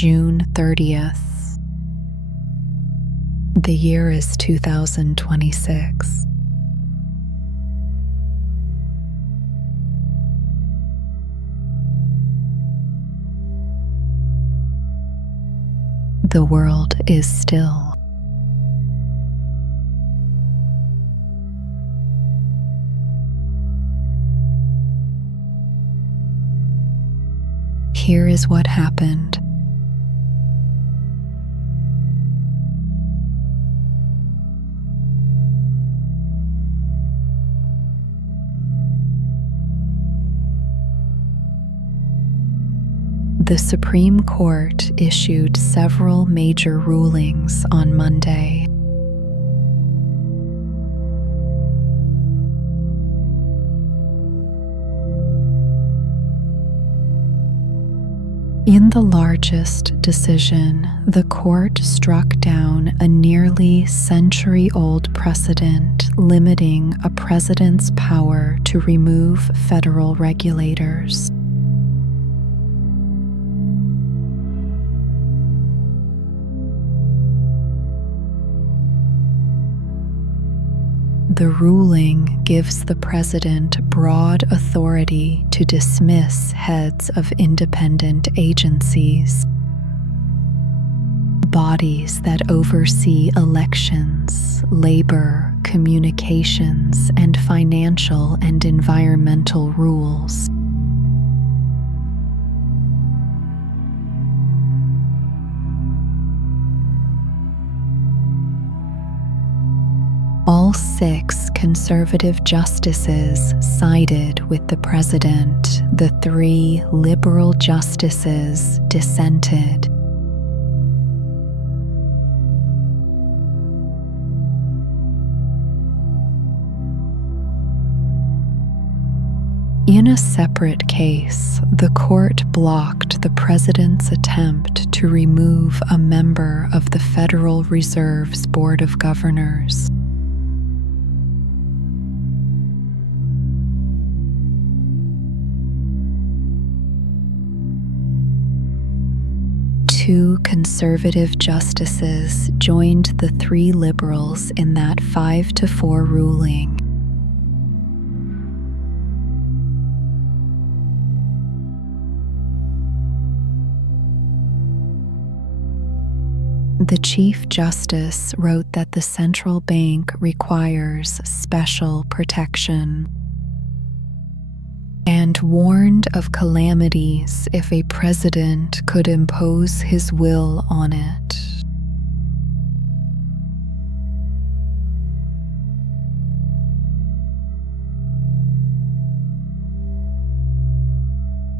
June 30th. The year is 2026. The world is still. Here is what happened. The Supreme Court issued several major rulings on Monday. In the largest decision, the court struck down a nearly century-old precedent limiting a president's power to remove federal regulators. The ruling gives the president broad authority to dismiss heads of independent agencies, bodies that oversee elections, labor, communications, and financial and environmental rules. All 6 conservative justices sided with the president. The 3 liberal justices dissented. In a separate case, the court blocked the president's attempt to remove a member of the Federal Reserve's Board of Governors. Two conservative justices joined the 3 liberals in that 5-4 ruling. The Chief Justice wrote that the central bank requires special protection and warned of calamities if a president could impose his will on it.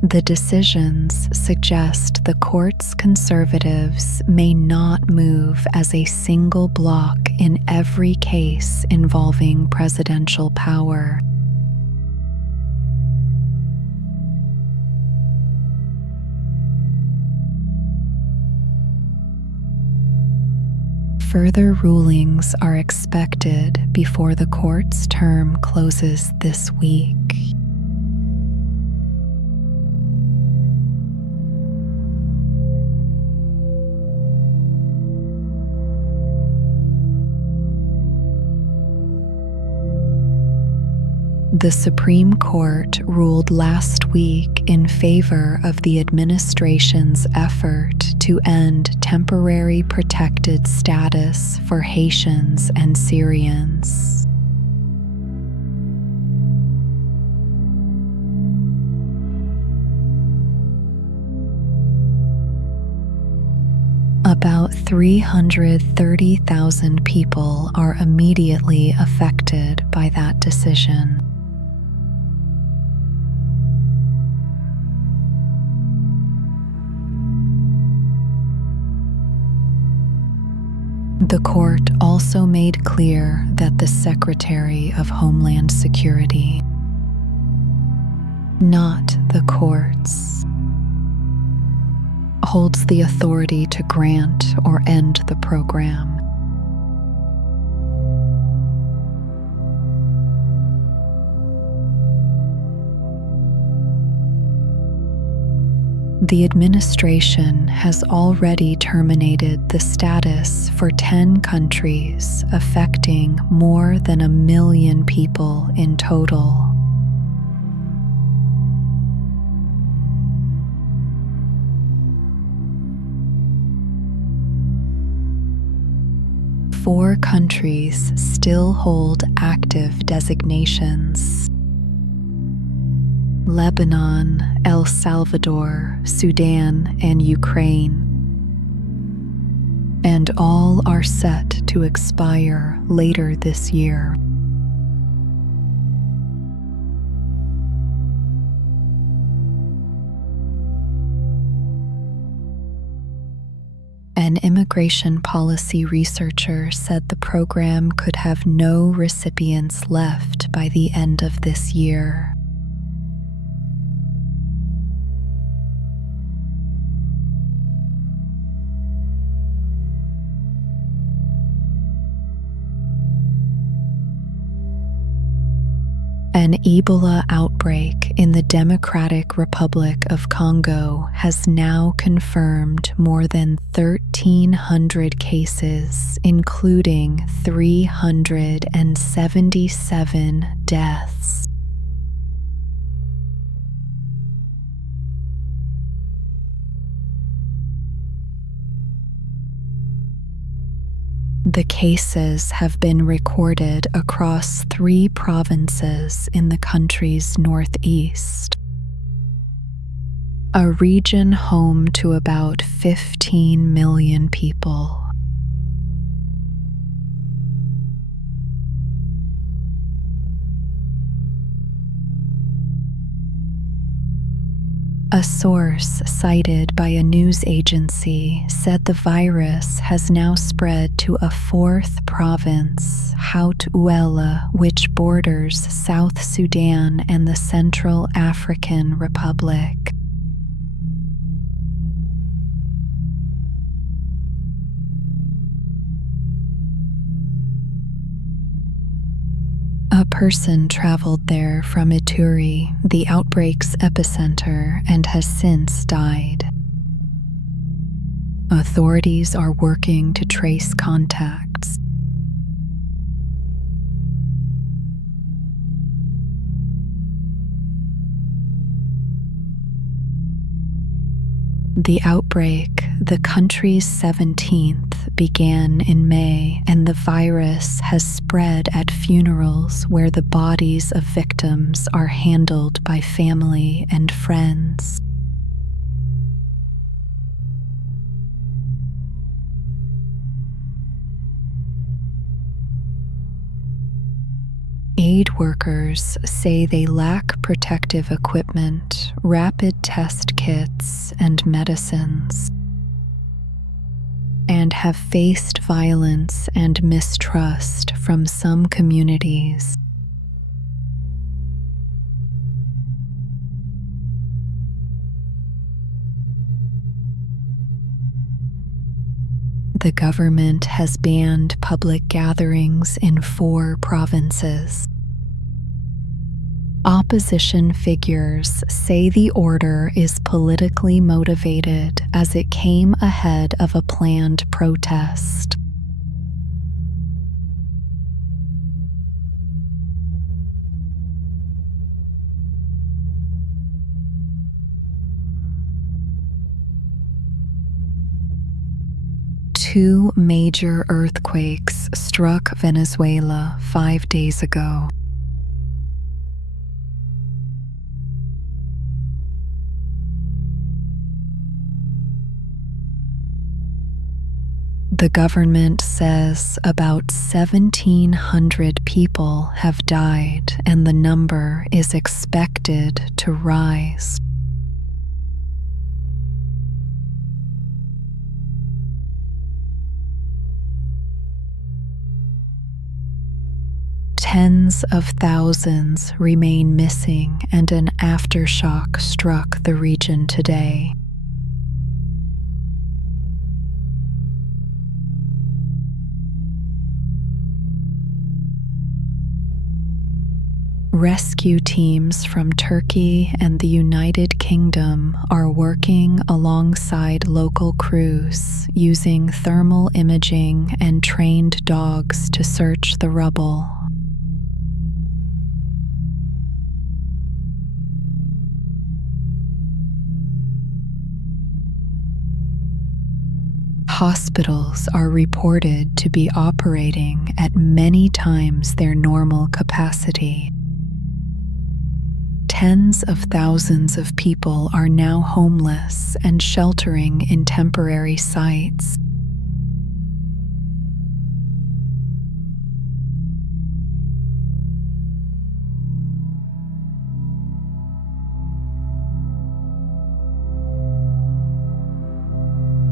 The decisions suggest the court's conservatives may not move as a single block in every case involving presidential power. Further rulings are expected before the court's term closes this week. The Supreme Court ruled last week in favor of the administration's effort to end temporary protected status for Haitians and Syrians. About 330,000 people are immediately affected by that decision. The court also made clear that the Secretary of Homeland Security, not the courts, holds the authority to grant or end the program. The administration has already terminated the status for 10 countries, affecting more than 1 million people in total. Four countries still hold active designations: Lebanon, El Salvador, Sudan, and Ukraine, and all are set to expire later this year. An immigration policy researcher said the program could have no recipients left by the end of this year. An Ebola outbreak in the Democratic Republic of Congo has now confirmed more than 1,300 cases, including 377 deaths. The cases have been recorded across 3 provinces in the country's northeast, a region home to about 15 million people. A source cited by a news agency said the virus has now spread to a 4th province, Haut-Uele, which borders South Sudan and the Central African Republic. A person traveled there from Ituri, the outbreak's epicenter, and has since died. Authorities are working to trace contacts. The outbreak, the country's 17th, began in May, and the virus has spread at funerals where the bodies of victims are handled by family and friends. Aid workers say they lack protective equipment, rapid test kits, and medicines, and have faced violence and mistrust from some communities. The government has banned public gatherings in 4 provinces. Opposition figures say the order is politically motivated as it came ahead of a planned protest. Two major earthquakes struck Venezuela 5 days ago. The government says about 1,700 people have died, and the number is expected to rise. Tens of thousands remain missing, and an aftershock struck the region today. Rescue teams from Turkey and the United Kingdom are working alongside local crews using thermal imaging and trained dogs to search the rubble. Hospitals are reported to be operating at many times their normal capacity. Tens of thousands of people are now homeless and sheltering in temporary sites.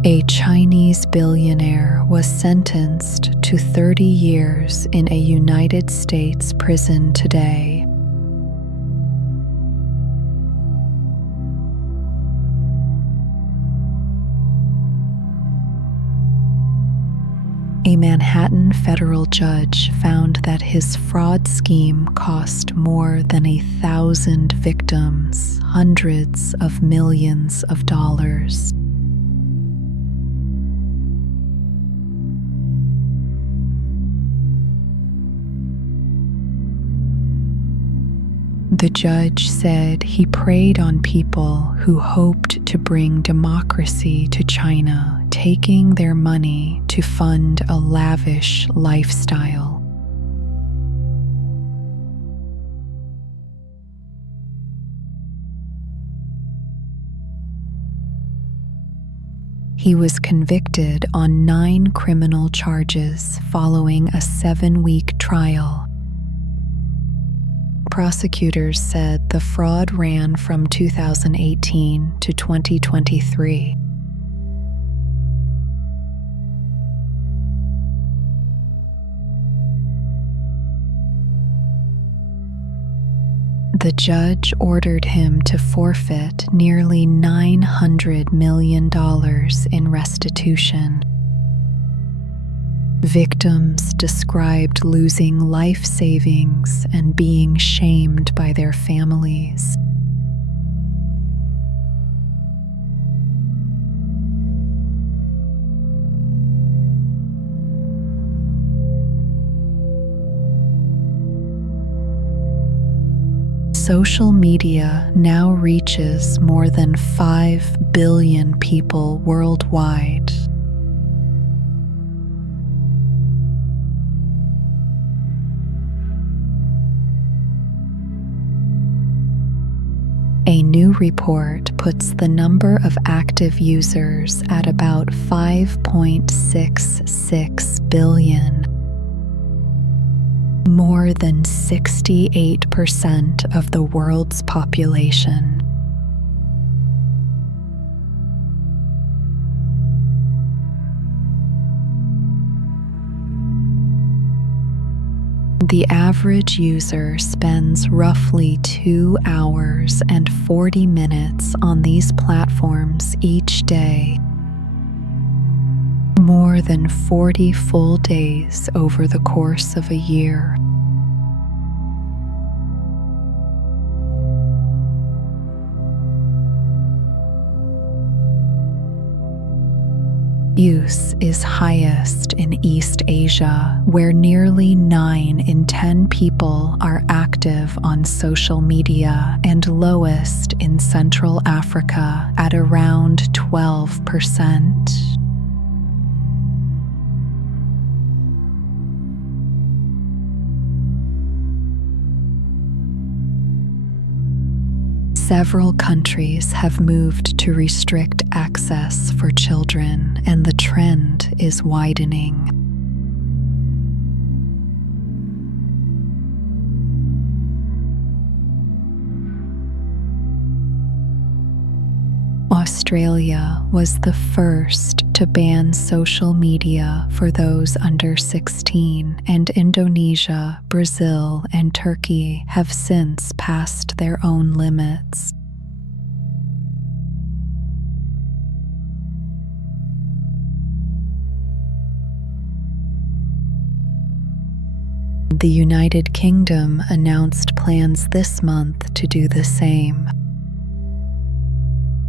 A Chinese billionaire was sentenced to 30 years in a United States prison today. A Manhattan federal judge found that his fraud scheme cost more than 1,000 victims hundreds of millions of dollars. The judge said he preyed on people who hoped to bring democracy to China, taking their money to fund a lavish lifestyle. He was convicted on 9 criminal charges following a 7-week trial. Prosecutors said the fraud ran from 2018 to 2023. The judge ordered him to forfeit nearly $900 million in restitution. Victims described losing life savings and being shamed by their families. Social media now reaches more than 5 billion people worldwide. A new report puts the number of active users at about 5.66 billion. More than 68% of the world's population. The average user spends roughly 2 hours and 40 minutes on these platforms each day. More than 40 full days over the course of a year. Use is highest in East Asia, where nearly 9 in 10 people are active on social media, and lowest in Central Africa at around 12%. Several countries have moved to restrict access for children, and the trend is widening. Australia was the first to ban social media for those under 16, and Indonesia, Brazil, and Turkey have since passed their own limits. The United Kingdom announced plans this month to do the same.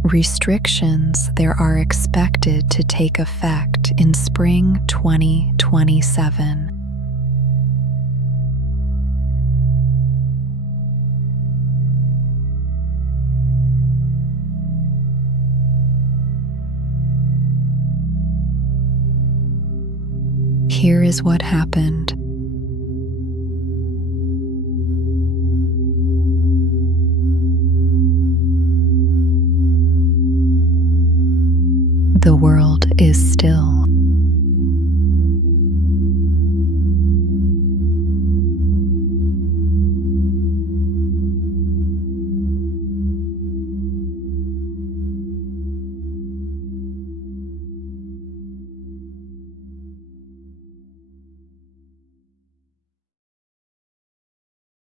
Restrictions there are expected to take effect in spring 2027. Here is what happened. The world